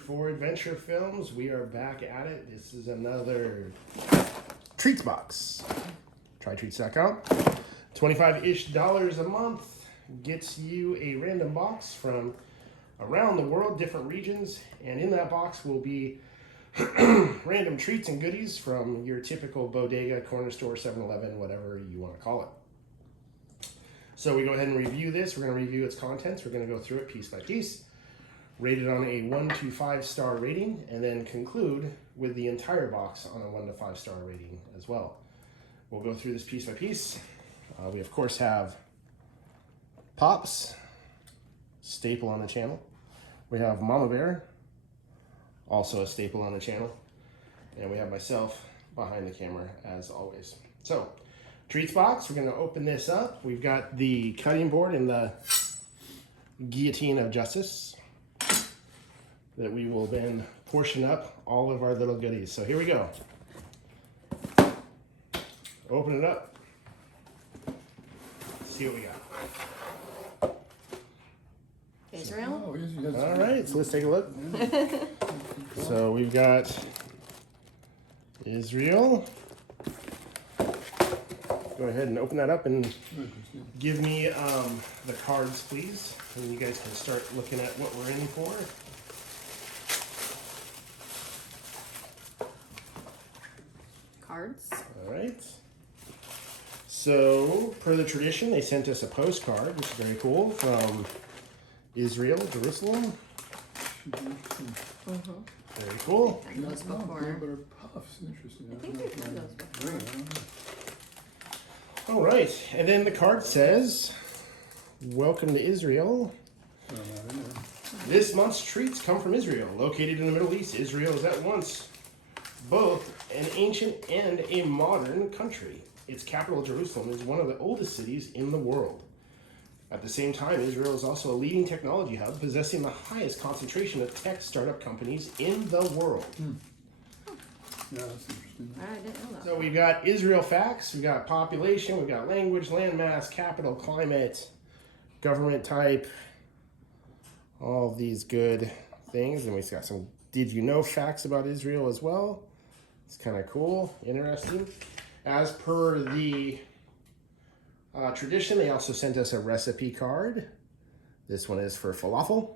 for Adventure Films. We are back at it. This is another treats box. TryTreats.com. $25-ish a month gets you a random box from around the world, different regions, and in that box will be random treats and goodies from your typical bodega, corner store, 7-Eleven, whatever you want to call it. So we go ahead and review this. We're going to review its contents. We're going to go through it piece by piece, rate it on a 1 to 5 star rating, and then conclude with the entire box on a 1 to 5 star rating as well. We'll go through this piece by piece. We of course have Pops, staple on the channel. We have Mama Bear, also a staple on the channel. And we have myself behind the camera as always. So, treats box, we're gonna open this up. We've got the cutting board and the guillotine of justice that we will then portion up all of our little goodies. So here we go. Open it up. See what we got. Israel? All right, so let's take a look. So we've got Israel. Go ahead and open that up and give me the cards, please. And you guys can start looking at what we're in for. Cards. All right. So, per the tradition, they sent us a postcard, which is very cool, from Israel, Jerusalem. Very cool. That goes before. Peanut butter puffs, interesting. I think we've had those before. All right, and then the card says, "Welcome to Israel. This month's treats come from Israel. Located in the Middle East, Israel is at once both an ancient and a modern country. Its capital, Jerusalem, is one of the oldest cities in the world. At the same time, Israel is also a leading technology hub, possessing the highest concentration of tech startup companies in the world." Yeah, that's interesting. I didn't know that. So we've got Israel facts, we've got population, we've got language, landmass, capital, climate, government type, all of these good things. And we've got some did you know facts about Israel as well. It's kind of cool, interesting. As per the tradition, they also sent us a recipe card. This one is for falafel.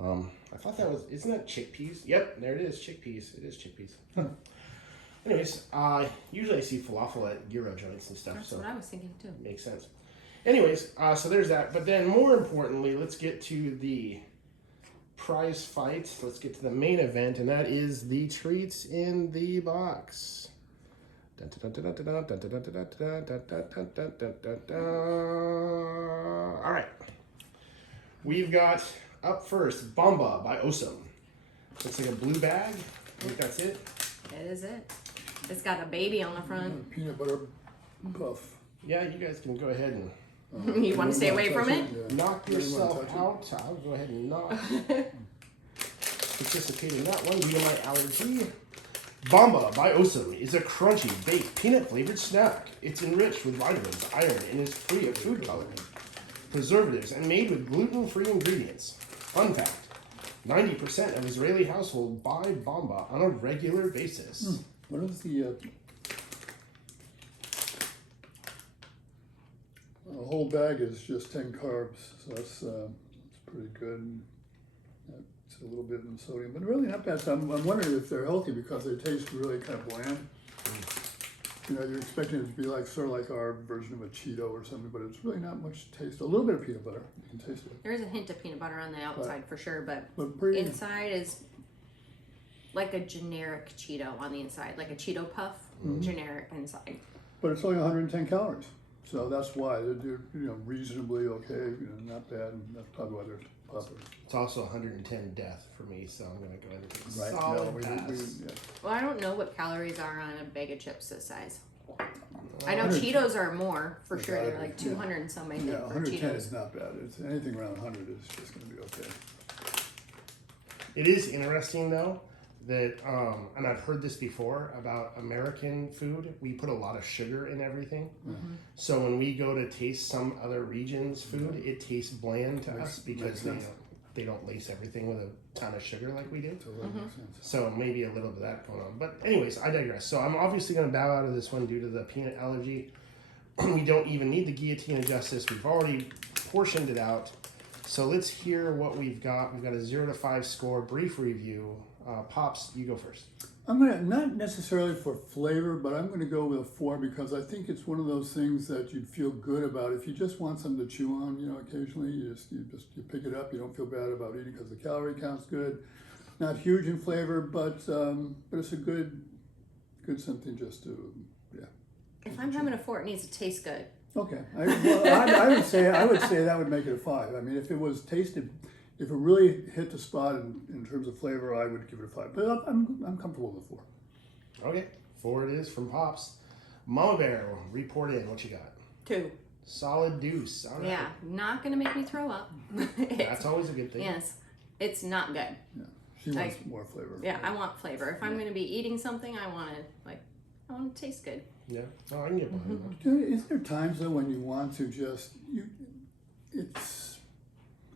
I thought that was, isn't that chickpeas? Yep, there it is, chickpeas. It is chickpeas. Anyways, usually I see falafel at gyro joints and stuff. That's so what I was thinking too. makes sense. Anyways, so there's that. But then more importantly, let's get to the prize fight. Let's get to the main event, and that is the treats in the box. All right. We've got up first Bomba by Awesome. Looks like a blue bag. I think that's it. It is it. It's got a baby on the front. Peanut butter puff. Yeah, you guys can go ahead and You want to stay away from it? Yeah. knock yourself out. I'll go ahead and not participate in that one due to my allergy. Bomba by Awesome is a crunchy, baked, peanut-flavored snack. It's enriched with vitamins, iron, and is free of food coloring, preservatives, and made with gluten-free ingredients. Fun fact, 90% of Israeli households buy Bomba on a regular basis. What is the a whole bag is just 10 carbs, so that's pretty good. It's a little bit in sodium, but really not bad. So I'm wondering if they're healthy because they taste really kind of bland. You know, you're expecting it to be like sort of like our version of a Cheeto or something, but it's really not much taste. A little bit of peanut butter, you can taste it. There is a hint of peanut butter on the outside for sure, but pretty, inside is like a generic Cheeto on the inside, like a Cheeto puff, generic inside. but it's only 110 calories, so that's why they're reasonably okay, not bad, and that's probably why they're popular. It's also 110 death for me, so I'm going to go ahead and take a Right? solid pass. Yeah. Well, I don't know what calories are on a bag of chips this size. I know 100 Cheetos are more for They sure. gotta They're be, like 200 and some, I think, Yeah, for 110 Cheetos. is not bad. It's anything around 100 is just going to be okay. It is interesting though that, and I've heard this before about American food. We put a lot of sugar in everything. Mm-hmm. So when we go to taste some other region's food, it tastes bland to us because they don't lace everything with a ton of sugar like we do. Totally makes sense. So maybe a little bit of that going on. But anyways, I digress. So I'm obviously going to bow out of this one due to the peanut allergy. We don't even need the guillotine of justice. We've already portioned it out. So let's hear what we've got. We've got a 0 to 5 score, brief review. Pops, you go first. I'm gonna, not necessarily for flavor, but I'm gonna go with a 4 because I think it's one of those things that you'd feel good about. If you just want something to chew on, occasionally you pick it up. You don't feel bad about eating because the calorie count's good. Not huge in flavor, but it's a good something just to, yeah. If I'm having a 4, it needs to taste good. Okay, I would say that would make it a 5. I mean, if it was tasted, if it really hit the spot in terms of flavor, I would give it a 5. But I'm comfortable with a 4. Okay, 4 it is from Pops. Mama Bear, report in. What you got? 2. Solid deuce. All right. Yeah, not gonna make me throw up. That's always a good thing. Yes, it's not good. Yeah, she wants more flavor. Yeah, I want flavor. If I'm gonna be eating something, I want it to taste good. Yeah, oh, I can get behind that. Is there times though when you want to it's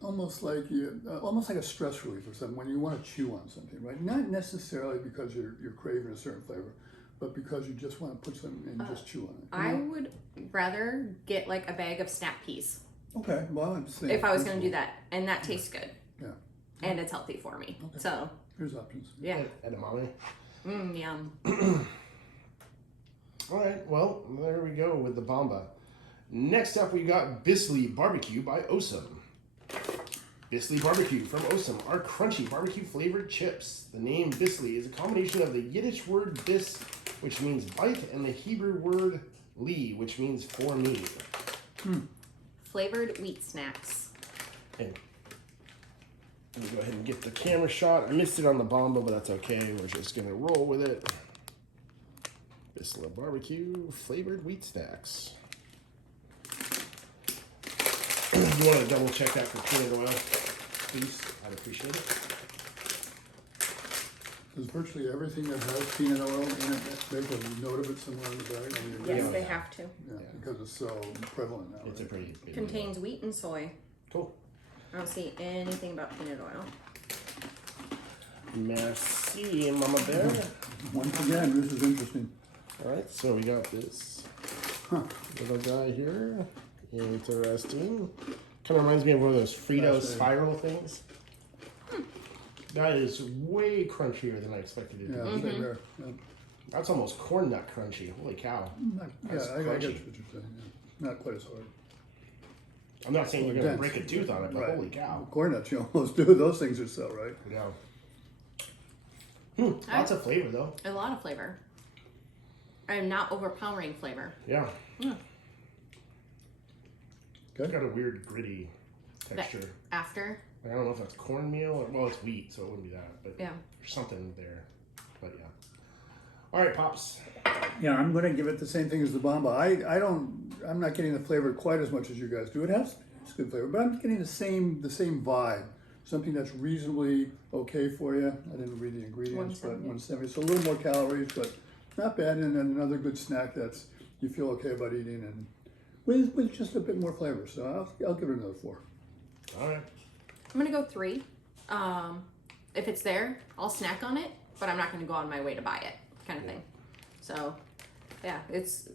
almost like a stress relief or something when you want to chew on something, right? Not necessarily because you're craving a certain flavor, but because you just want to put something and just chew on it. I would rather get like a bag of snap peas Okay, well I'm saying if I was gonna do that, and that tastes good. Yeah. And it's healthy for me. Okay. So Here's options. yeah. Edamame. Yum. All right, well, there we go with the Bomba. Next up, we got Bisley BBQ by Osam. Bisley BBQ from Osam are crunchy barbecue flavored chips. The name Bisley is a combination of the Yiddish word bis, which means bite, and the Hebrew word li, which means for me. Flavored wheat snacks. And let me go ahead and get the camera shot. I missed it on the Bomba, but that's okay. We're just going to roll with it. Bisley BBQ flavored wheat snacks. You want to double check that for peanut oil, please? I'd appreciate it. There's virtually everything that has peanut oil in it. There's a note of it somewhere on the bag. I mean, Yes, Yeah. they have to. Yeah, because it's so prevalent now. It's a pretty big Contains wheat and soy. Cool. I don't see anything about peanut oil. Merci, Mama Bear. Once again, this is interesting. All right, so we got this little guy here. Interesting. Kind of reminds me of one of those Frito Fascinating. spiral things. That is way crunchier than I expected it to Yeah, be. same there. Yeah, That's almost corn nut crunchy. Holy cow. That's I get what crunchy. you're saying. Yeah. Not quite as hard. I'm not saying you're going to Dense. break a tooth on it, but Right. holy cow. Corn nuts, you almost do. Those things are so, right? Yeah. Lots of flavor, though. A lot of flavor. And not overpowering flavor. Yeah. Mm. It's got a weird gritty texture. After, I don't know if that's cornmeal or, well, it's wheat, so it wouldn't be that. But yeah. there's something there. But yeah. All right, Pops. Yeah, I'm going to give it the same thing as the Bomba. I'm not getting the flavor quite as much as you guys do. It's good flavor, but I'm getting the same vibe. Something that's reasonably okay for you. I didn't read the ingredients, but 170. So a little more calories, but not bad. And another good snack that's you feel okay about eating and with just a bit more flavor. So I'll give it another 4. All right. I'm gonna go 3. If it's there, I'll snack on it, but I'm not gonna go on my way to buy it, kind of thing. So, yeah,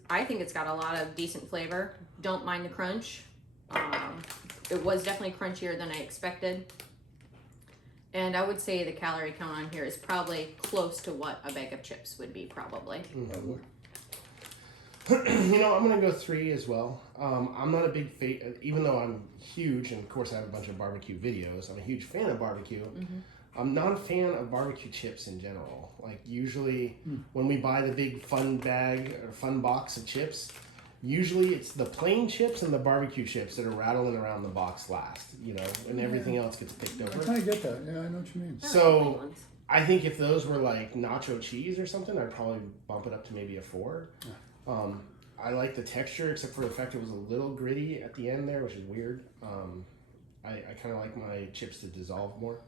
I think it's got a lot of decent flavor. Don't mind the crunch. It was definitely crunchier than I expected. And I would say the calorie count on here is probably close to what a bag of chips would be, probably. You know, I'm going to go 3 as well. I'm not a big fan, even though I'm huge, and of course I have a bunch of barbecue videos. I'm a huge fan of barbecue. I'm not a fan of barbecue chips in general. Like usually when we buy the big fun bag or fun box of chips, usually it's the plain chips and the barbecue chips that are rattling around the box last, you know, and everything else gets picked I over. kind of get that. Yeah, I know what you mean. So I think if those were like nacho cheese or something, I'd probably bump it up to maybe a 4. I like the texture, except for the fact it was a little gritty at the end there, which is weird. I kind of like my chips to dissolve more.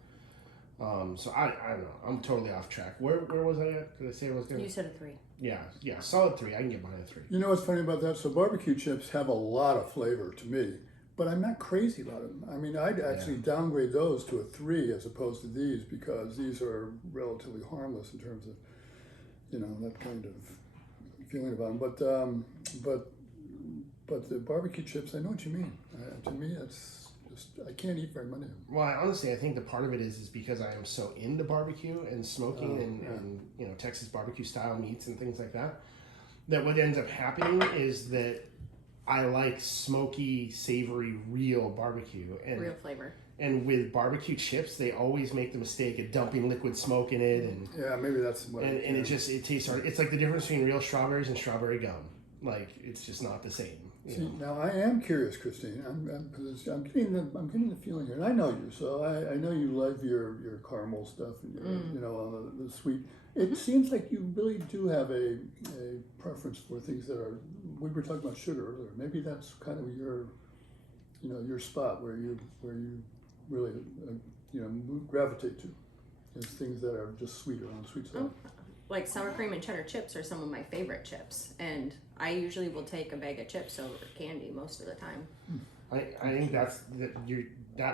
So I don't know. I'm totally off track. Where was I at? Did I say I was going to? You said a 3. Yeah, solid 3. I can get behind a 3. You know what's funny about that? So barbecue chips have a lot of flavor to me, but I'm not crazy about them. I mean, I'd actually downgrade those to a 3 as opposed to these, because these are relatively harmless in terms of, you know, that kind of feeling about them. But the barbecue chips, I know what you mean. To me, it's just, I can't eat very many of them. Well, honestly, I think the part of it is because I am so into barbecue and smoking and you know, Texas barbecue style meats and things like that, that what ends up happening is that I like smoky, savory, real barbecue and Real flavor. And with barbecue chips, they always make the mistake of dumping liquid smoke in it, and Yeah, maybe that's what. and it tastes hard. It's like the difference between real strawberries and strawberry gum. Like, it's just not the same. See, now I am curious, Christine. I'm getting the feeling here, and I know you, so I know you love your caramel stuff and you know, the sweet. It seems like you really do have a preference for things that are. We were talking about sugar earlier. Maybe that's kind of your, you know, your spot where you really you know, gravitate to is things that are just sweeter on the sweet side. Like sour cream and cheddar chips are some of my favorite chips, and I usually will take a bag of chips over candy most of the time. I think that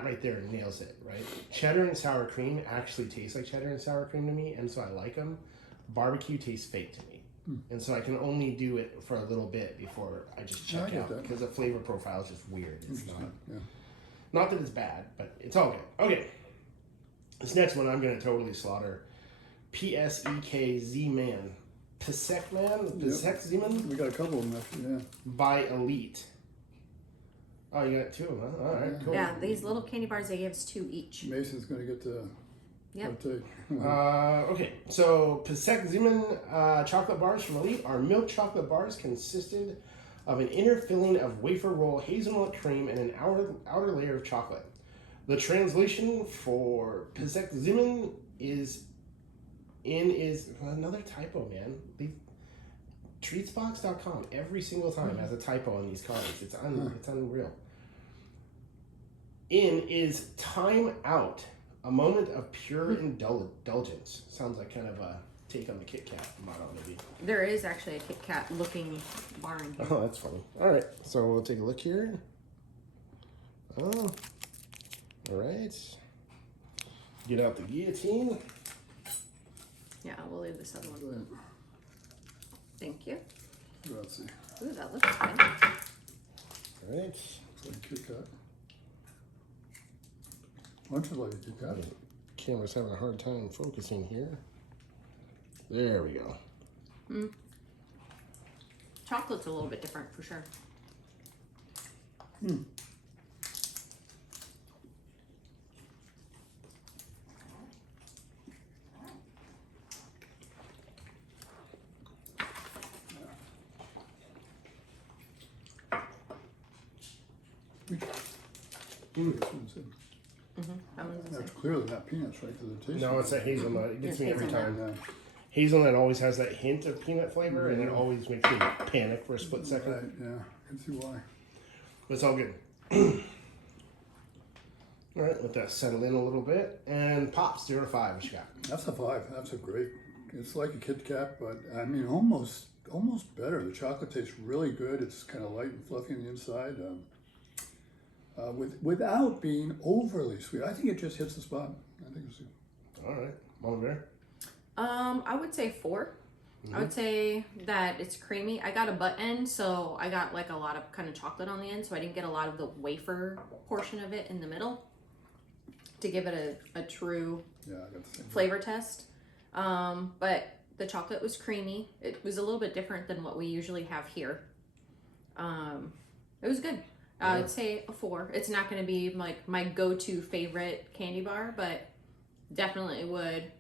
right there nails it, right? Cheddar and sour cream actually taste like cheddar and sour cream to me, and so I like them. Barbecue tastes fake to me, and so I can only do it for a little bit before I just check out, because the flavor profile is just weird. It's not that it's bad, but it's all good. Okay, this next one I'm going to totally slaughter. P-S-E-K Z-Man. Pisek Man? Pisek Z-Man? We got a couple of them actually, yeah. By Elite. Oh, you got 2 of them, huh? All right, cool. Yeah, these little candy bars, they give us 2 each. Mason's going to get to partake. Okay, so Pisek Z-Man chocolate bars from Elite are milk chocolate bars consisted of an inner filling of wafer roll hazelnut cream and an outer layer of chocolate. The translation for Pisek Z-Man is another typo, man. Treatsbox.com every single time has a typo on these cards. It's unreal. In is time out, a moment of pure indulgence. Sounds like kind of a take on the Kit Kat motto, maybe. There is actually a Kit Kat looking bar in here. Oh, that's funny. All right, so we'll take a look here. Oh, all right. Get out the guillotine. Yeah, we'll leave this other one. Thank you. Grazie. Ooh, that looks good. All right. It's like Kit Kat. Bunch of like a Kit Kat. Camera's having a hard time focusing here. There we go. Chocolate's a little bit different for sure. That's clearly not peanuts, right? Because it tastes. No, it's that hazelnut. It gets me every time. Yeah. Hazelnut always has that hint of peanut flavor, and it always makes me panic for a split second. Right, yeah, I can see why. But it's all good. All right, let that settle in a little bit. And Pops, 0 to 5, what you got? That's a 5. That's a great. It's like a Kit Kat, but I mean, almost better. The chocolate tastes really good. It's kind of light and fluffy on the inside, without being overly sweet. I think it just hits the spot. I think it's. All right, Mama Bear. I would say 4. I would say that it's creamy. I got a butt end, so I got like a lot of kind of chocolate on the end, so I didn't get a lot of the wafer portion of it in the middle to give it a true flavor test. But the chocolate was creamy. It was a little bit different than what we usually have here. It was good. I'd say a 4. It's not going to be like my go-to favorite candy bar, but definitely would.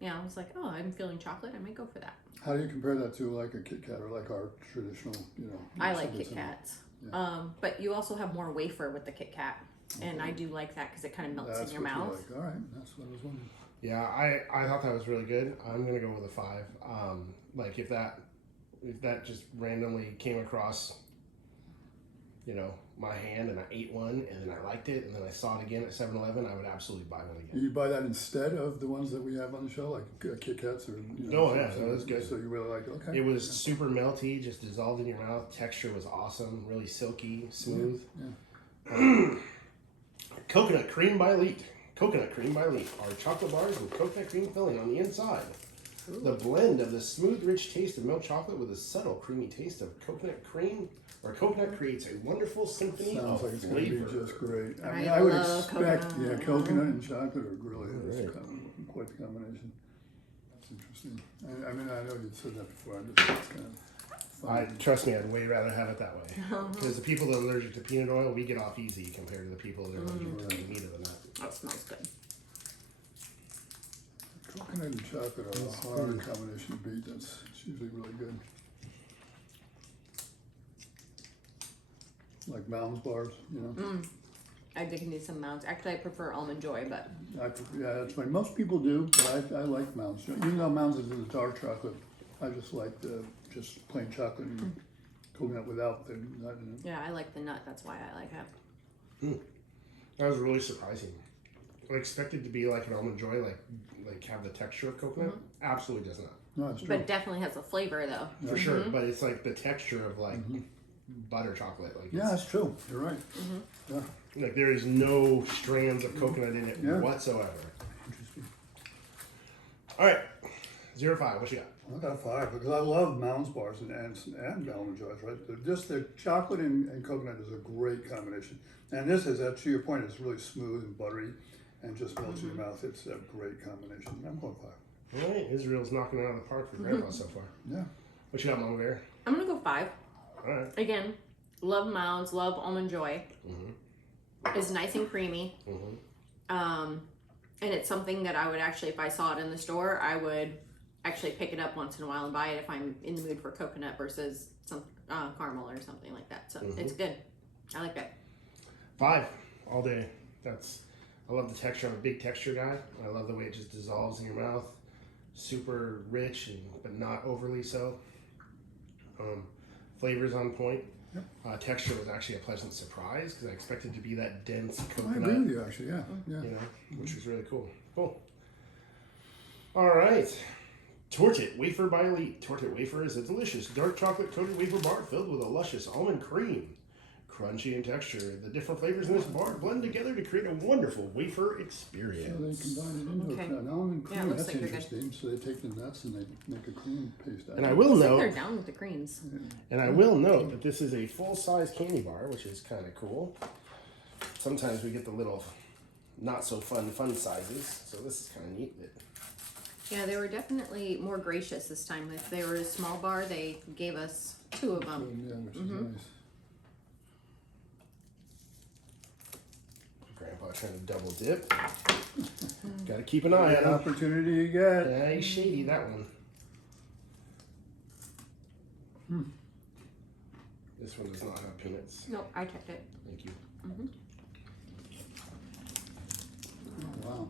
You know, it's like, oh, I'm feeling chocolate. I might go for that. How do you compare that to like a Kit Kat or like our traditional, you know? I like Kit Kats. Yeah. But you also have more wafer with the Kit Kat. And I do like that because it kind of melts in your mouth. Like. All right, that's what I was wondering. Yeah, I thought that was really good. I'm going to go with a 5. Like if that just randomly came across, you know, my hand and I ate one and then I liked it and then I saw it again at 7-Eleven, I would absolutely buy one again. You buy that instead of the ones that we have on the show, like Kit Kats or? You know, that was good. So you really like it? Okay. It was super melty, just dissolved in your mouth. Texture was awesome, really silky, smooth. Yeah. Coconut Cream by Elite. Coconut Cream by Elite are chocolate bars with coconut cream filling on the inside. Ooh. The blend of the smooth, rich taste of milk chocolate with a subtle, creamy taste of coconut cream or coconut creates a wonderful symphony Sounds of like it's going to flavor. be just great. I I mean, I would love expect, coconut. coconut and chocolate are really Right. quite the combination. That's interesting. I mean, I know you've said that before. I just it's kind of fun. Trust me, I'd way rather have it that way. Because the people that are allergic to peanut oil, we get off easy compared to the people that are allergic to the meat of the nut. That smells good. Coconut and chocolate are a hard combination to beat. It's usually really good. Like Mounds bars, you know. I did need some Mounds. Actually, I prefer Almond Joy, but Yeah, that's fine. Most people do, but I like Mounds. Even though Mounds is the dark chocolate, I just like the just plain chocolate and coconut without the nut in it. yeah, I like the nut. That's why I like it. That was really surprising. I expected to be like an Almond Joy, like have the texture of coconut. Absolutely does not. No, it's true. But it definitely has a flavor though. For sure, but it's like the texture of like butter chocolate. Like Yeah, it's, that's true. You're right. Yeah, like there is no strands of coconut in it Yeah. whatsoever. interesting. All right, 0-5. What you got? I got a 5 because I love Mounds bars and Almond Joys, right? Just the chocolate and coconut is a great combination. And this is, to your point, it's really smooth and buttery and just melts in your mouth. It's a great combination. I'm going 5. All right, Israel's knocking it out of the park for Grandpa so far. Yeah. What you got, Mama Bear? I'm gonna go 5. All right. Again, love Mounds, love Almond Joy. It's nice and creamy. And it's something that I would actually, if I saw it in the store, I would actually pick it up once in a while and buy it if I'm in the mood for coconut versus some caramel or something like that. So it's good. I like that. 5 all day. I love the texture. I'm a big texture guy. I love the way it just dissolves in your mouth. Super rich, but not overly so. Flavors on point. Texture was actually a pleasant surprise because I expected to be that dense I coconut. agree with you, actually. Yeah. Yeah. You know, which was really cool. Cool. All right. Tortit Wafer by Elite. Tortit Wafer is a delicious dark chocolate coated wafer bar filled with a luscious almond cream. Crunchy in texture. The different flavors in this bar blend together to create a wonderful wafer So experience. they combine it into Okay. an almond cream. Yeah, it looks That's like they're good. interesting. So they take the nuts and they make a cream paste out And of I it. will Looks like note, they're down with the creams. that this is a full-size candy bar, which is kind of cool. Sometimes we get the little not so fun sizes, so this is kind of neat. Yeah, they were definitely more gracious this time. If they were a small bar, they gave us 2 of them. Yeah, which is nice. Grandpa trying to double dip. Got to keep an eye That on him. opportunity you get. Yeah, he's shady, that one. This one does not have peanuts. Nope, I checked it. Thank you. Oh, wow.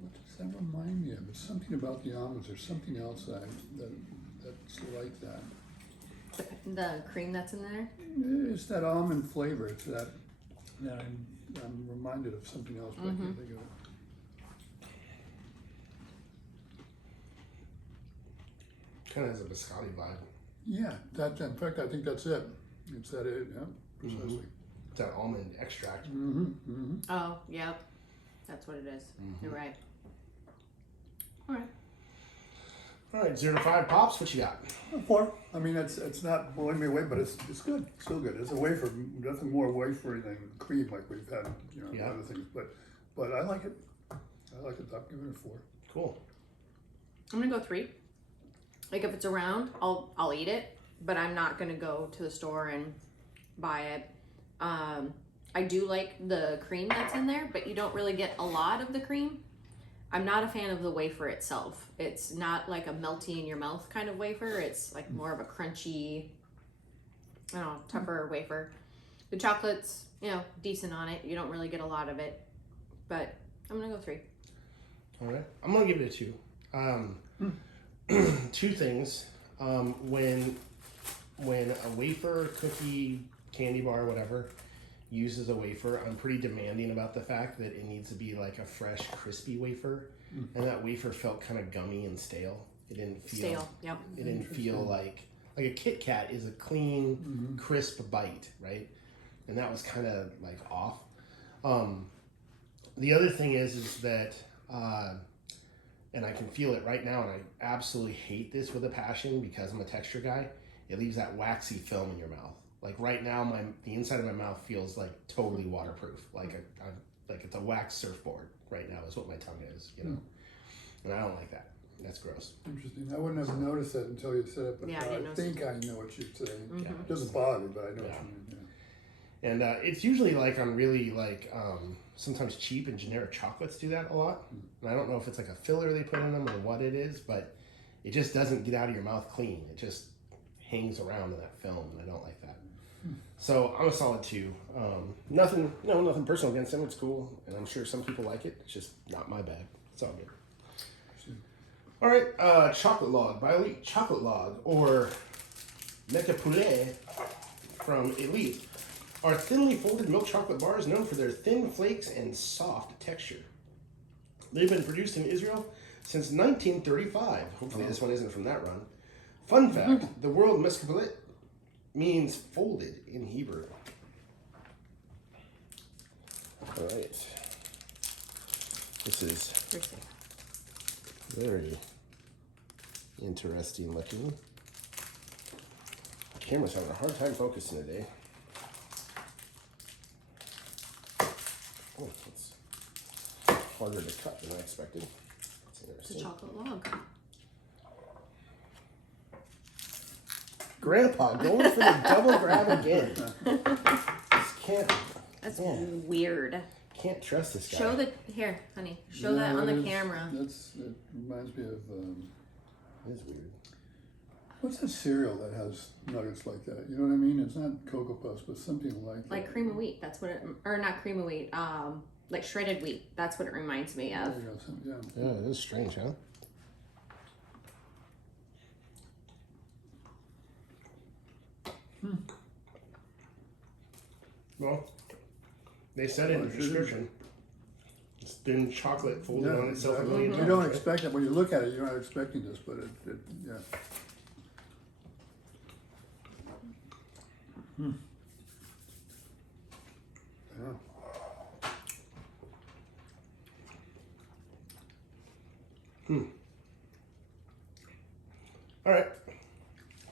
What does that remind me of? It's something about the almonds or something else that's like that. The cream that's in there. It's that almond flavor. It's that I'm reminded of something else, but I can't think of it. Kind of has a biscotti vibe. Yeah, in fact, I think that's it. It's that it, yeah, precisely. It's that almond extract. Oh, yep. That's what it is. You're right. All right. All right, 0-5 pops. What you got? 4. I mean, it's not blowing me away, but it's good. Still good. It's a wafer, nothing more wafery than cream like we've had, Yeah. other things. But I like it. I like it. I'm giving it a 4. Cool. I'm gonna go 3. Like if it's around, I'll eat it, but I'm not gonna go to the store and buy it. I do like the cream that's in there, but you don't really get a lot of the cream. I'm not a fan of the wafer itself. It's not like a melty in your mouth kind of wafer. It's like more of a crunchy, I don't know, tougher wafer. The chocolate's, decent on it. You don't really get a lot of it, but I'm gonna go 3. All right. I'm going to give it a 2. 2 things. When a wafer, cookie, candy bar, whatever, uses a wafer, I'm pretty demanding about the fact that it needs to be like a fresh, crispy wafer. And that wafer felt kind of gummy and stale. It didn't feel Stale. Yep. It didn't feel like a Kit Kat is a clean, crisp bite, right? And that was kind of like off. The other thing is that, and I can feel it right now, and I absolutely hate this with a passion because I'm a texture guy. It leaves that waxy film in your mouth. Like right now, the inside of my mouth feels like totally waterproof. Like it's a wax surfboard right now is what my tongue is, you know. And I don't like that. That's gross. Interesting. I wouldn't have noticed that until you said it, but Yeah, I didn't think I know what you're saying. Mhm. It doesn't bother me, but I know what you mean. Yeah. And it's usually like on really like sometimes cheap and generic chocolates do that a lot. And I don't know if it's like a filler they put in them or what it is, but it just doesn't get out of your mouth clean. It just hangs around in that film, and I don't like that. So I'm a solid 2. Nothing personal against them. It's cool, and I'm sure some people like it. It's just not my bag. It's all good. All right, Chocolate Log by Elite. Chocolate Log, or Mecca Poulet from Elite, are thinly folded milk chocolate bars known for their thin flakes and soft texture. They've been produced in Israel since 1935. Hopefully this one isn't from that run. Fun fact, the word Mecca Poulet means folded in Hebrew. All right. This is very interesting looking. Camera's having a hard time focusing today. Oh, it's harder to cut than I expected. That's It's a interesting. chocolate log. Grandpa going for the double grab again. Just can't. That's Man. weird. Can't trust this guy. Show the here, honey. Show that on the camera. It reminds me of It is weird. what's that cereal that has nuggets like that? You know what I mean? It's not Cocoa Puffs, but something like that. Like cream of wheat. That's what it, or not cream of wheat. Like shredded wheat. That's what it reminds me of. There you go. Yeah. Yeah, it is strange, huh? Well, they said it in the description. It's thin chocolate folded on itself a million You times. don't right? expect it when you look at it. You're not expecting this, but yeah. Yeah. All right.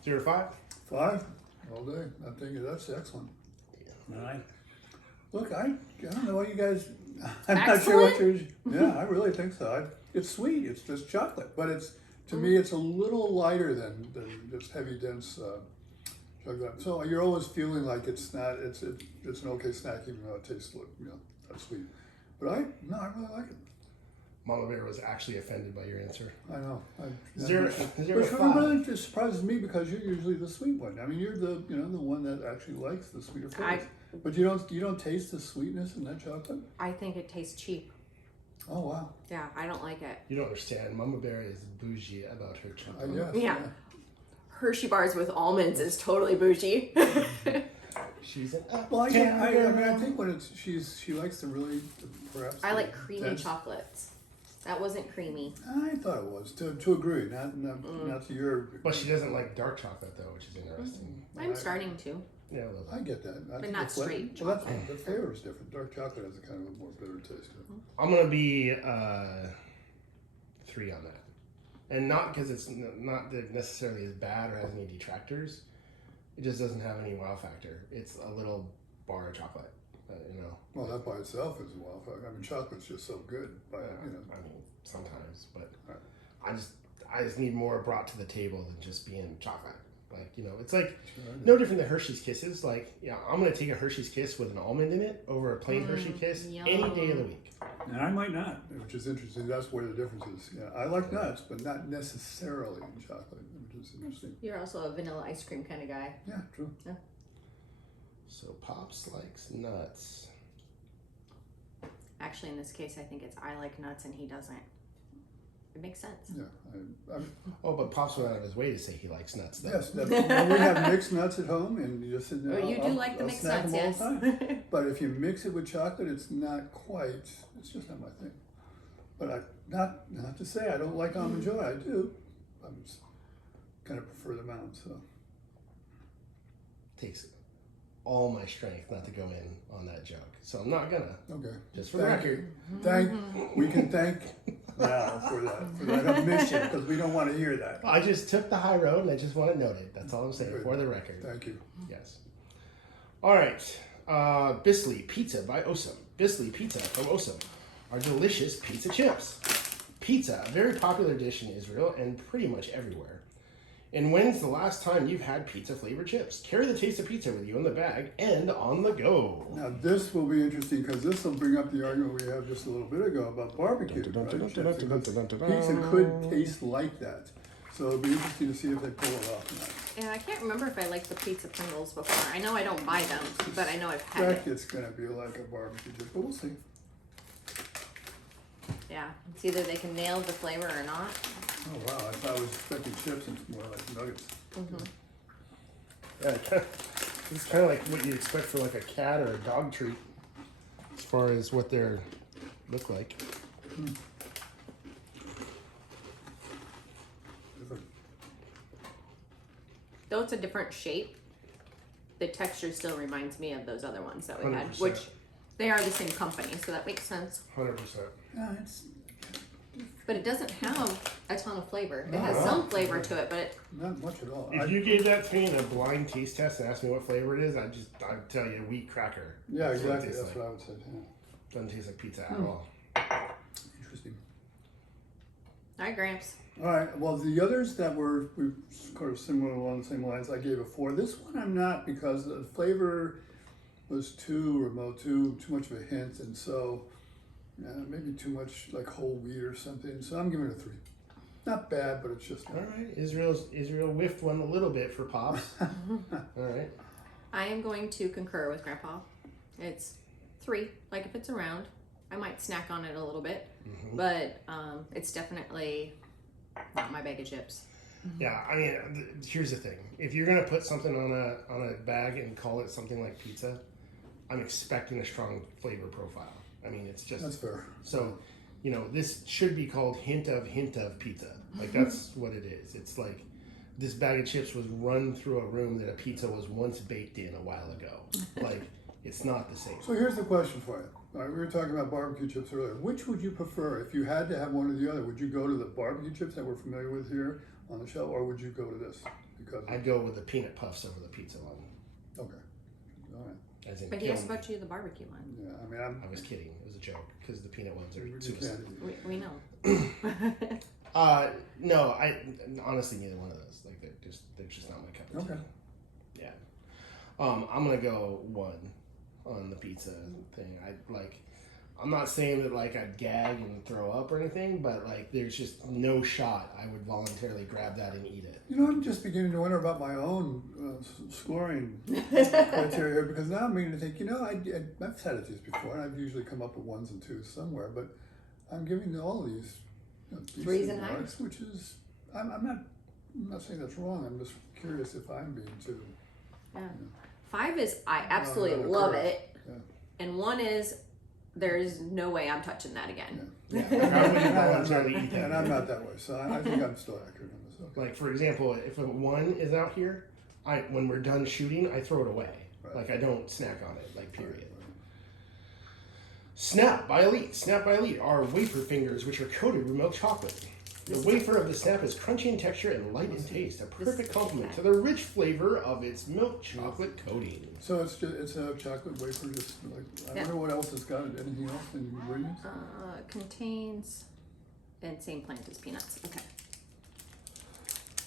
0 to 5. 5 all day. I'm thinking that's excellent. 9. Look, I don't know what you guys. I'm not sure what yours. Yeah, I really think so. It's sweet. It's just chocolate, but it's to me it's a little lighter than just heavy dense chocolate. So you're always feeling like it's not. It's an okay snack even though it tastes not sweet. But I really like it. Mama Bear was actually offended by your answer. I know. Is there a Which 5? really just surprises me because you're usually the sweet one. I mean, you're the one that actually likes the sweeter flavors. But you don't taste the sweetness in that chocolate. I think it tastes cheap. Oh wow! Yeah, I don't like it. You don't understand. Mama Bear is bougie about her I chocolate. guess. Yeah. Hershey bars with almonds is totally bougie. She's an Well, I girl. think when she likes to really perhaps. I like creamy dense- chocolates. That wasn't creamy. I thought it was to agree, not to your. But she doesn't like dark chocolate though, which is interesting. I'm starting to. Yeah, a little I bit. get that. I think not the flavor- straight Well, chocolate. the flavor is different. Dark chocolate has a kind of a more bitter taste to it. I'm gonna be 3 on that, and not because it's not that necessarily as bad or has any detractors. It just doesn't have any wow factor. It's a little bar of chocolate, Well, that by itself is a wild fact. I mean, chocolate's just so good. I mean, sometimes, but Right. I just need more brought to the table than just being chocolate. Like, it's like Sure. no different than Hershey's Kisses. Like, I'm gonna take a Hershey's Kiss with an almond in it over a plain Hershey Kiss any day of the week. And I might not, which is interesting. That's where the difference is. Yeah, I like nuts, but not necessarily in chocolate, which is interesting. You're also a vanilla ice cream kind of guy. Yeah, true. So Pops likes nuts. Actually, in this case, I think it's I like nuts and he doesn't. It makes sense. Yeah, I'm Oh, but Pops went out of his way to say he likes nuts, though. yes. When we have mixed nuts at home, and you just sit there. Oh, you do like the I'll mixed snack nuts, them all yes. the time. But if you mix it with chocolate, it's not quite. It's just not my thing. But not to say I don't like almond joy. I do. kind of prefer the mound. So Takes all my strength not to go in on that joke, so I'm not gonna. okay. Just for the Thank record. We can thank Val for that omission because we don't want to hear that. I just took the high road and I just want it noted. That's all I'm saying Good. for the record. Thank you. Yes. All right. Bisley Pizza by Osam. Bisley Pizza from Osam are delicious pizza chips. Pizza, a very popular dish in Israel and pretty much everywhere. And when's the last time you've had pizza flavored chips? Carry the taste of pizza with you in the bag and on the go. Now this will be interesting because this will bring up the argument we had just a little bit ago about barbecue. Right? Pizza could taste like that. So it'll be interesting to see if they pull it off or not. Yeah, I can't remember if I like the pizza Pringles before. I know I don't buy them, but I know I've I had think it. it's going to be like a barbecue dip, but we'll see. Yeah, it's either they can nail the flavor or not. Oh wow, I thought I was expecting chips and it's more like nuggets. Yeah, it's kind of like what you expect for like a cat or a dog treat, as far as what they look like. Though it's a different shape, the texture still reminds me of those other ones that we had, 100%. which they are the same company, so that makes sense. 100%. Yeah, it's But it doesn't have a ton of flavor. It No. has some flavor to it, but it, not much at all. If you gave that to me in a blind taste test and asked me what flavor it is, I'd tell you wheat cracker. Yeah, That's what it exactly. tastes That's like. what I would say. Yeah. Doesn't taste like pizza at all. Interesting. all right, Gramps. All right. Well, the others that were sort of similar along the same lines, I gave a 4. This one I'm not because the flavor was too remote, too much of a hint, and so maybe too much like whole wheat or something. So I'm giving it a 3. Not bad, but it's just All right, Israel whiffed one a little bit for Pops. All right. I am going to concur with Grandpa. It's 3. Like if it's around, I might snack on it a little bit, but it's definitely not my bag of chips. Yeah, I mean, here's the thing: if you're gonna put something on a bag and call it something like pizza, I'm expecting a strong flavor profile. I mean, it's just that's fair. so. You know, this should be called hint of pizza. Like that's what it is. It's like this bag of chips was run through a room that a pizza was once baked in a while ago. Like it's not the same. So here's the question for you. All right, we were talking about barbecue chips earlier. Which would you prefer if you had to have one or the other? Would you go to the barbecue chips that we're familiar with here on the shelf, or would you go to this? Because I'd go with the peanut puffs over the pizza one. okay, all right. As in But he kill asked me. about you the barbecue one. Yeah, I mean, I was kidding. It was a joke because the peanut ones you are suicide. can't. We know. No, I honestly neither one of those. Like they're just not my cup of tea. Okay. Yeah. I'm gonna go 1 on the pizza thing. I'm not saying that like I'd gag and throw up or anything, but like there's just no shot I would voluntarily grab that and eat it. You know, I'm just beginning to wonder about my own scoring criteria here because now I'm beginning to think, you know, I've had these before and I've usually come up with 1s and 2s somewhere, but I'm giving all of these decent 3s and marks, which is, I'm not saying that's wrong. I'm just curious if I'm being too. Yeah. 5 is I absolutely No, no, love correct. it, Yeah. and 1 is there's no way I'm touching that again. Yeah, like, I wouldn't voluntarily eat that. And I'm not that way, so I think I'm still accurate on this. Okay. Like for example, if a 1 is out here, when we're done shooting, I throw it away. Right. Like I don't snack on it. Like period. Snap by Elite. Snap by Elite are wafer fingers which are coated with milk chocolate. The wafer of the Snap is crunchy in texture and light in taste, a perfect complement to the rich flavor of its milk chocolate coating. So it's a chocolate wafer, just like, I Yeah. wonder what else it's got, anything else in ingredients? Contains and same plant as peanuts. Okay.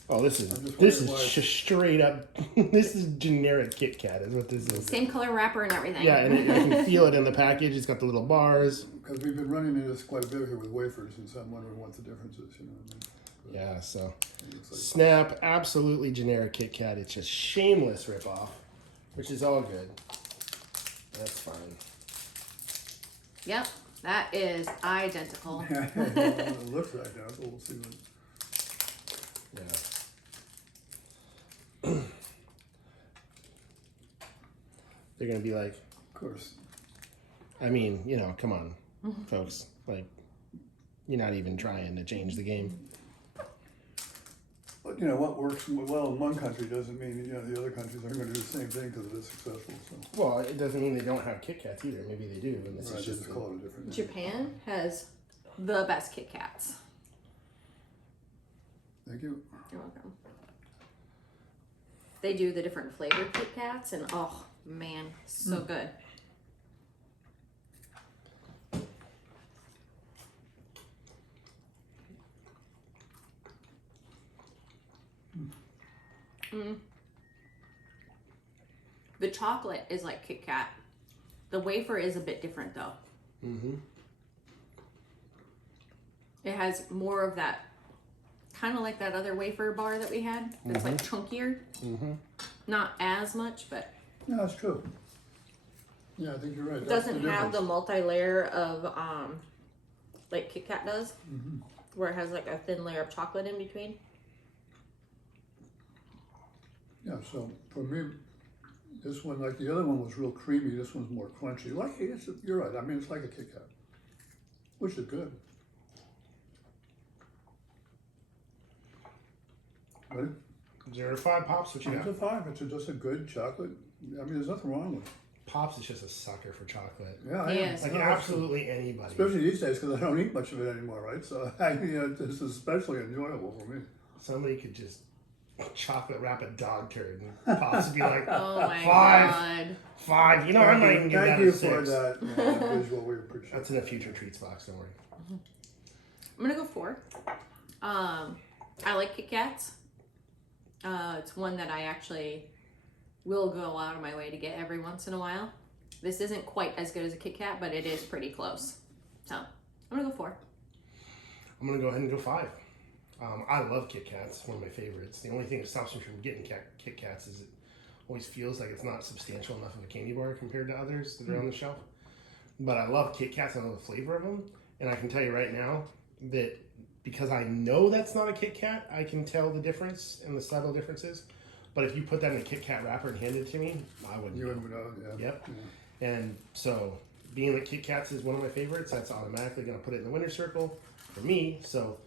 Oh, this I'm just is wondering why- just straight up. This is generic Kit Kat, is what this is. Same color wrapper and everything. Yeah, and I can feel it in the package. It's got the little bars. Because we've been running into this quite a bit here with wafers, and so I'm wondering what the difference is, you know what I mean? Yeah, so It looks like- Snap, absolutely generic Kit Kat. It's just shameless ripoff, which is all good. That's fine. Yep. That is identical. It looks like that, so we'll see what. Yeah. They're gonna be like, Of course. I mean, you know, come on, folks. Like, you're not even trying to change the game. But you know, what works well in one country doesn't mean, you know, the other countries aren't gonna do the same thing because it is successful, so. Well, it doesn't mean they don't have Kit Kats either. Maybe they do, and this Right, is just just call it a different name. Japan has the best Kit Kats. Thank you. You're welcome. They do the different flavored Kit Kats, and oh man, so good. The chocolate is like Kit Kat. The wafer is a bit different though. Mm-hmm. It has more of that, kind of like that other wafer bar that we had. It's like chunkier. Mm-hmm. Not as much, but Yeah, that's true. Yeah, I think you're right. it That's doesn't the have the difference. multi-layer of like Kit Kat does, Mhm. where it has like a thin layer of chocolate in between. Yeah, so for me, this one, like the other one was real creamy, this one's more crunchy. Like, you're right, I mean, it's like a Kit Kat, which is good. Ready? 0 to 5 Pops. What you It's got? a 5, it's just a good chocolate. I mean, there's nothing wrong with it. Pops is just a sucker for chocolate. Yeah, I am. Yes. Like No, absolutely anybody. especially these days, because I don't eat much of it anymore, right? So, this is especially enjoyable for me. Somebody could just chocolate wrap a dog turd and Pops would be like, Oh my 5. god. 5. You know, I might even give Thank that you a for 6. that visual, we appreciate That's in a future treats box. Don't worry. I'm gonna go 4. I like Kit Kats. It's one that I actually will go out of my way to get every once in a while. This isn't quite as good as a Kit Kat, but it is pretty close. So I'm gonna go 4. I'm going to go ahead and go 5. I love Kit Kats. One of my favorites. The only thing that stops me from getting Kit Kats is it always feels like it's not substantial enough of a candy bar compared to others that are on the shelf. But I love Kit Kats. I love the flavor of them. And I can tell you right now that because I know that's not a Kit Kat, I can tell the difference and the subtle differences. But if you put that in a Kit Kat wrapper and handed it to me, I wouldn't You know. wouldn't know, yeah. Yep. Yeah. And so, being that Kit Kats is one of my favorites, that's automatically going to put it in the winner's circle for me. So,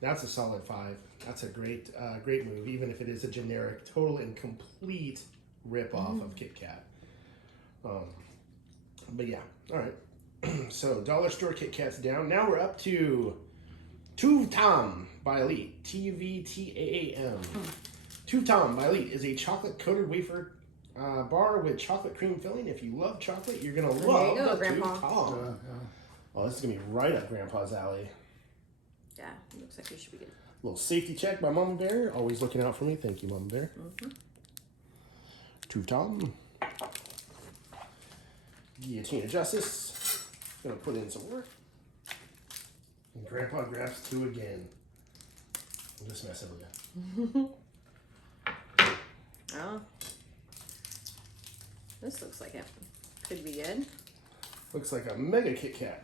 that's a solid 5. That's a great move, even if it is a generic, total and complete rip-off of Kit Kat. But yeah, all right. So, dollar store Kit Kats down. Now we're up to Tuv Tam by Elite. TUVTAAM. Tuv Tam by Elite is a chocolate-coated wafer bar with chocolate cream filling. If you love chocolate, you're going to There love you go, the Grandpa. Tuv Tam. Yeah, yeah. Oh, this is going to be right up Grandpa's alley. Yeah, it looks like you should be good. Little safety check by Mama Bear. Always looking out for me. Thank you, Mama Bear. Tuv Tam. Guillotine of Justice. Gonna put in some work. And Grandpa grabs 2 again. I'm just messing with you. Oh. This looks like it could be good. Looks like a mega Kit Kat.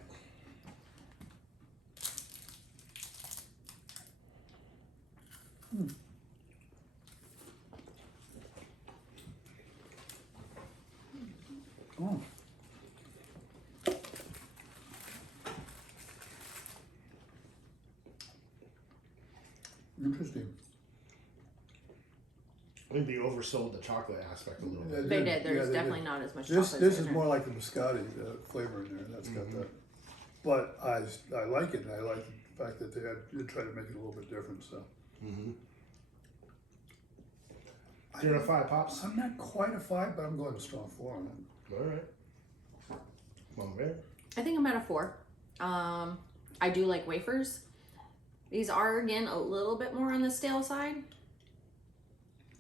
Oh. Interesting. I think they oversold the chocolate aspect a little bit. They did. There's they definitely did. not as much This chocolate. is more like the biscotti flavor in there. That's got that. But I like it. And I like the fact that they tried to make it a little bit different. So 0 to 5 Pops. I'm not quite a 5, but I'm going a strong 4 on it. All right. Mama Bear. I think I'm at a 4. I do like wafers. These are, again, a little bit more on the stale side.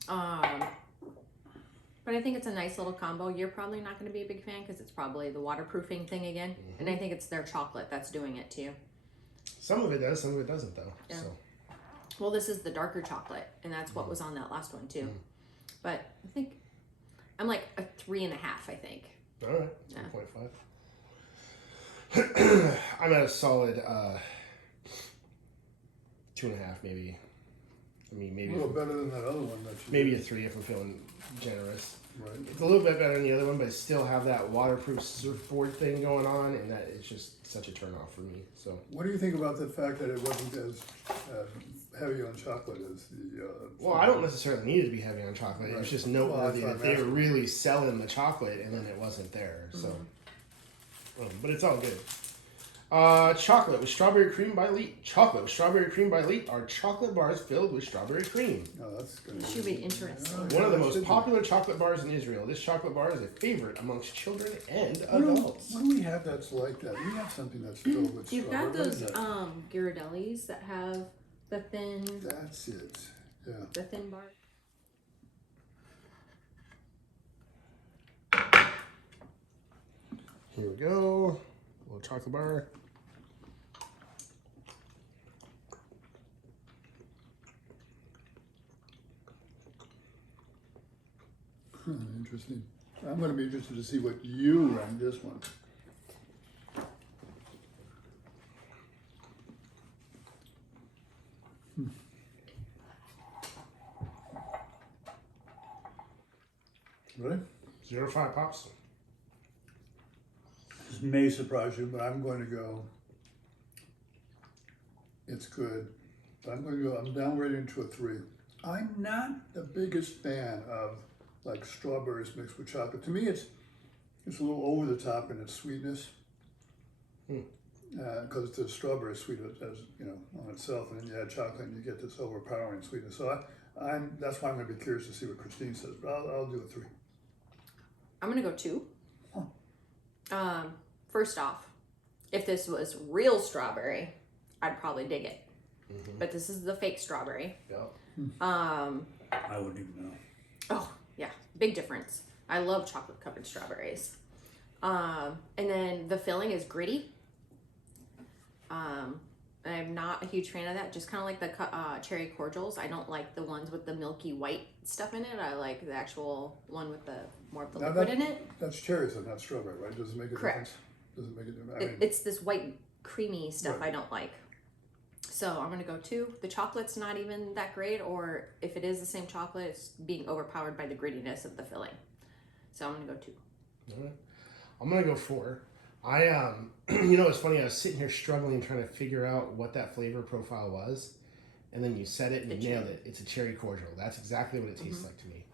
But I think it's a nice little combo. You're probably not going to be a big fan because it's probably the waterproofing thing again. And I think it's their chocolate that's doing it too. Some of it does, some of it doesn't, though. Yeah. So. Well, this is the darker chocolate, and that's what was on that last one too. But I think I'm like a 3.5, I think. All right. Yeah. 3.5. I'm at a solid 2.5, maybe. I mean, A maybe little better than that other one that you maybe a 3 if I'm feeling generous. Right. It's a little bit better than the other one, but I still have that waterproof surfboard thing going on, and that it's just such a turn off for me. So What do you think about the fact that it wasn't as heavy on chocolate as the. Well, I don't necessarily need it to be heavy on chocolate. It was Right. just Well, noteworthy that's what that I'm they were asking. really selling the chocolate and then it wasn't there. So, but it's all good. Chocolate with strawberry cream by Leet. Chocolate with strawberry cream by Leet are chocolate bars filled with strawberry cream. Oh, that's good. Should be interesting. One of the most popular chocolate bars in Israel. This chocolate bar is a favorite amongst children and adults. Why do we have that's like that? We have something that's filled with You've strawberry. got What is those that? Ghirardellis that have the thin That's it. Yeah. bar. Here we go. A little chocolate bar. Interesting. I'm going to be interested to see what you rank this one. Ready? 0 to 5 pops. This may surprise you, but I'm going to go. It's good. I'm going to go. I'm downgrading to a 3. I'm not the biggest fan of like strawberries mixed with chocolate. To me, it's a little over the top in its sweetness. Because the strawberry is sweet as you know on itself, and then you add chocolate and you get this overpowering sweetness. So that's why I'm going to be curious to see what Christine says. But I'll do a 3. I'm gonna go 2. Huh. First off, if this was real strawberry, I'd probably dig it. But this is the fake strawberry. Yeah. I wouldn't even know. Oh yeah, big difference. I love chocolate covered strawberries. And then the filling is gritty. I'm not a huge fan of that. Just kind of like the cherry cordials. I don't like the ones with the milky white stuff in it. I like the actual one with the more of the liquid in it. That's cherries and not strawberry, right? Does it make a Correct. difference? Does it make a difference? I mean, It's this white creamy stuff Right. I don't like. So I'm gonna go 2. The chocolate's not even that great, or if it is the same chocolate, it's being overpowered by the grittiness of the filling. So I'm gonna go 2. All right. I'm gonna go 4. You know, it's funny. I was sitting here struggling trying to figure out what that flavor profile was, and then you said it and you nailed it. It's a cherry cordial. That's exactly what it tastes like to me.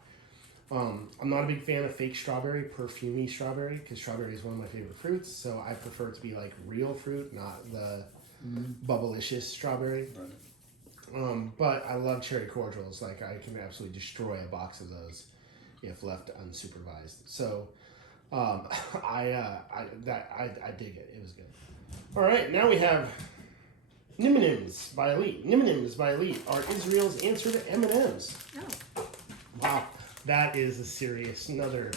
I'm not a big fan of fake strawberry, perfumey strawberry, because strawberry is one of my favorite fruits. So I prefer it to be like real fruit, not the bubblicious strawberry. right. But I love cherry cordials. Like I can absolutely destroy a box of those if left unsupervised. So I dig it. It was good. All right, now we have Nimitz by Elite. Nimitz by Elite are Israel's answer to M&Ms. Oh. Wow, that is a serious another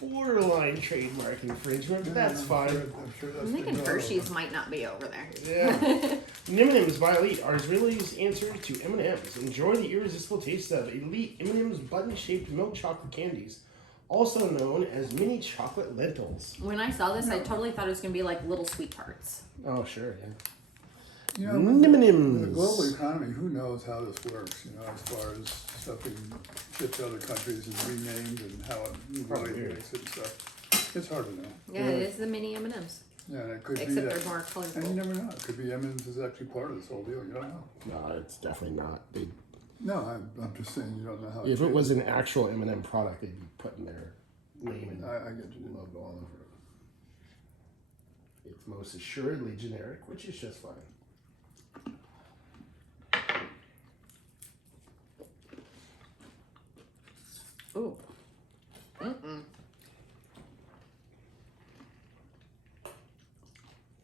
borderline trademark infringement, but that's fine. I'm sure that's I'm thinking been Hershey's might not be over there. Yeah. Nimitz by Elite are Israel's answer to M&Ms. Enjoy the irresistible taste of Elite M&Ms button-shaped milk chocolate candies, also known as mini chocolate lentils. When I saw this, I totally thought it was gonna be like little sweethearts. Oh, sure, yeah. You know, with the Nimitz. global economy, who knows how this works, you know, as far as stuff being shipped to other countries and renamed and how it Probably really weird. makes it and stuff. It's hard to know. Yeah, it is the mini M&Ms. Yeah, and it could be Except that. they're more And you colorful. never know. It could be M&M's is actually part of this whole deal. You don't know. No, it's definitely not. No, I'm just saying you don't know how. If it was an actual M&M product, they'd be putting their name and I get you. logo all over it. It's most assuredly generic, which is just fine. Ooh. Mm-mm.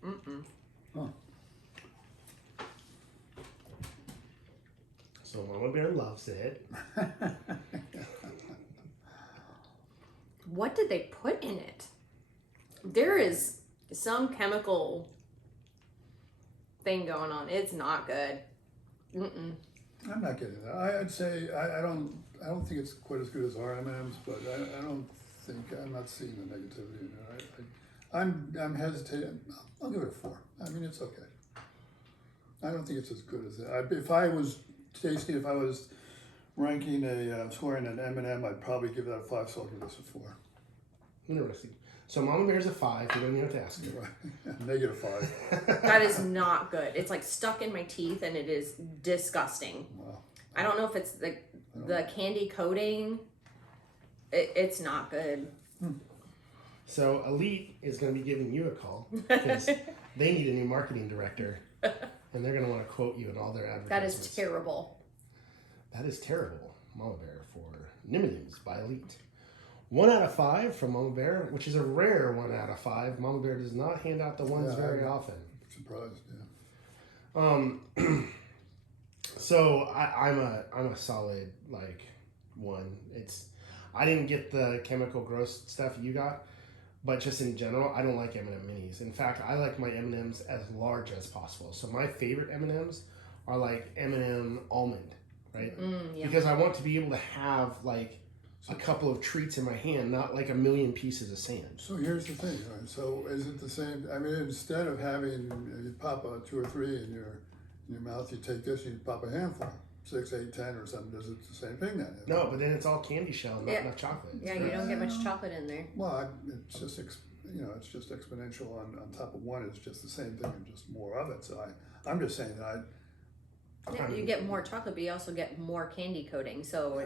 Mm-mm. Huh. So Mama Bear loves it. What did they put in it? There is some chemical thing going on. It's not good. Mm-mm. I'm not getting that. I'd say I don't think it's quite as good as our M&Ms, but I don't think I'm not seeing the negativity in it. I'm hesitating. I'll give it a 4. I mean, it's okay. I don't think it's as good as that. If I was tasting, if I was ranking scoring an M&M, I'd probably give that a 5. So I'll give this a 4. Interesting. So Mama Bear's a 5. You don't even have to ask her. -5. That is not good. It's like stuck in my teeth and it is disgusting. Wow. I don't know if it's the candy coating. It's not good. So Elite is going to be giving you a call because they need a new marketing director, and they're going to want to quote you in all their That advertisements. is terrible. That is terrible. Mama Bear for Nimitz by Elite. 1 out of 5 from Mama Bear, which is a rare 1 out of 5. Mama Bear does not hand out the ones very often. Surprised, yeah. So I'm a solid like 1. I didn't get the chemical gross stuff you got, but just in general, I don't like M&M minis. In fact, I like my M&Ms as large as possible. So my favorite M&Ms are like M&M almond, right? Yeah. Because I want to be able to have like a couple of treats in my hand, not like a million pieces of sand. So here's the thing, right? So is it the same? I mean, instead of having you pop 2 or 3 in your mouth, you take this, you pop a handful, 6, 8, 10, or something. Does it the same thing then? No, but then it's all candy shell, not enough chocolate. Yeah, you don't get much chocolate in there. Well, it's just it's just exponential on top of 1. It's just the same thing and just more of it. So I'm just saying that Yeah, you get more chocolate, but you also get more candy coating. So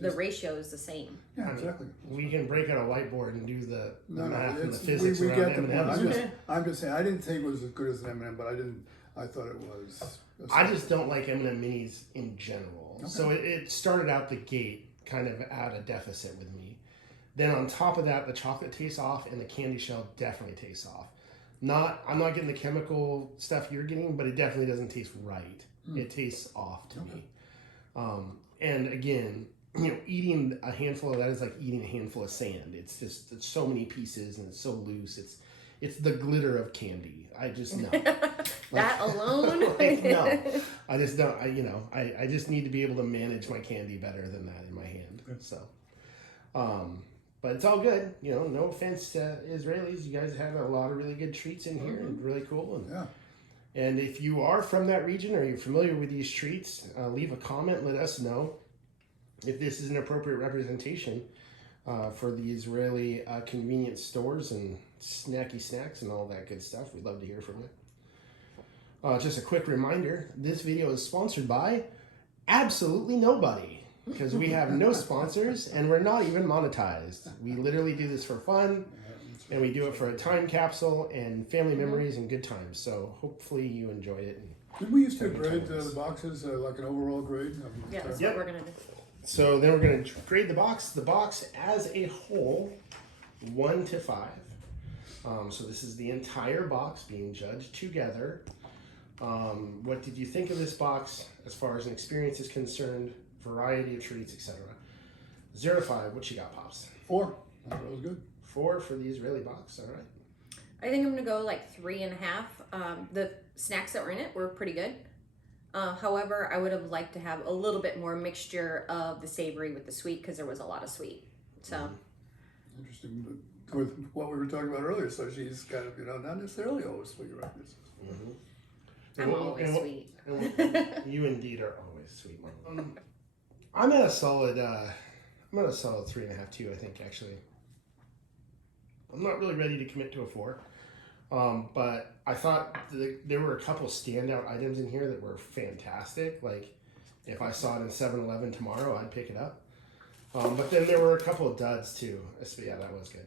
the ratio is the same. Yeah, exactly. We can break out a whiteboard and do the No, math and the it's, physics we around get the M&Ms. point. I'm just saying, I didn't think it was as good as an M&M, but I thought it was. I just don't like M&M minis in general. Okay. So it started out the gate kind of at a deficit with me. Then on top of that, the chocolate tastes off and the candy shell definitely tastes off. I'm not getting the chemical stuff you're getting, but it definitely doesn't taste right. It tastes off to me. And again, eating a handful of that is like eating a handful of sand. It's so many pieces and it's so loose. It's the glitter of candy. I just know. That alone? No, I just don't. I just need to be able to manage my candy better than that in my hand. So, but it's all good. No offense to Israelis. You guys have a lot of really good treats in here and really cool. And, Yeah. And if you are from that region or you're familiar with these treats, leave a comment. Let us know if this is an appropriate representation for the Israeli convenience stores and snacky snacks and all that good stuff. We'd love to hear from you. Just a quick reminder, this video is sponsored by absolutely nobody because we have no sponsors and we're not even monetized. We literally do this for fun. And we do it for a time capsule and family memories and good times. So hopefully you enjoyed it. Did we used to grade the boxes like an overall grade? Yeah, that's what we're going to do. So then we're going to grade the box. The box as a whole, 1 to 5. So this is the entire box being judged together. What did you think of this box as far as an experience is concerned, variety of treats, etc.? 0 to 5, what you got, Pops? 4. I thought it was good. 4 for the Israeli box, all right. I think I'm going to go like 3.5. The snacks that were in it were pretty good. However, I would have liked to have a little bit more mixture of the savory with the sweet because there was a lot of sweet. So Interesting with what we were talking about earlier. So she's kind of, not necessarily always sweet, right? I'm always sweet. You indeed are always sweet, Mom. I'm at a solid 3.5 too, I think, actually. I'm not really ready to commit to a 4. But I thought there were a couple standout items in here that were fantastic. Like, if I saw it in 7-Eleven tomorrow, I'd pick it up. But then there were a couple of duds too. Yeah, that was good.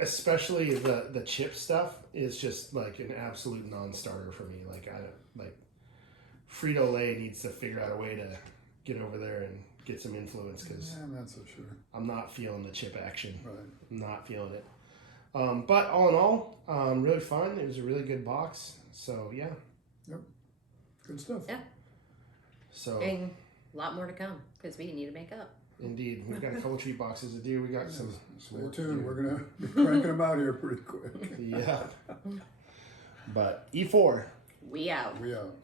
Especially the chip stuff is just like an absolute non-starter for me. Like Frito-Lay needs to figure out a way to get over there and get some influence because I'm not so sure. I'm not feeling the chip action. Right. I'm not feeling it. But all in all, really fun. It was a really good box. So yeah. Yep. Good stuff. Yeah. So And a lot more to come because we need to make up. indeed, we've got a couple treat boxes to do. We got some Stay work to tuned. do. We're gonna be cranking them out here pretty quick. Yeah. But E4. We out. We out.